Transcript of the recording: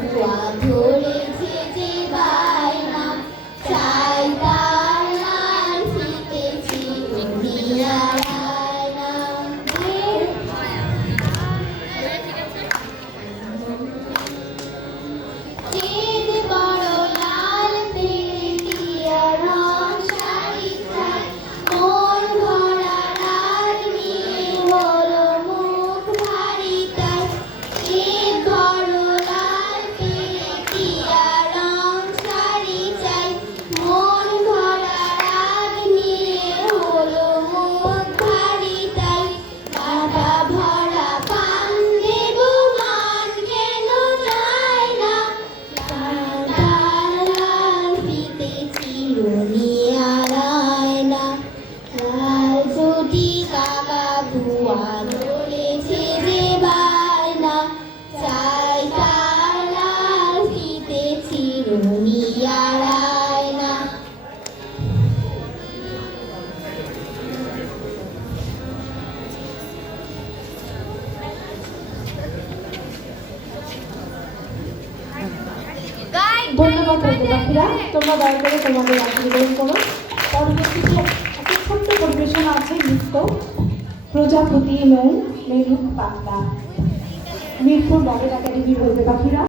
不管 যদি কাকা চাই ধন্যবাদ তোমরা দয়া করে তোমাদের করো। পরবর্তীতে পরিবেশনা আছে নৃত্য প্রজাপতি মৌ মেরুক পাতা মিরপুর বাগের একাডেমি বলবে পাখিরা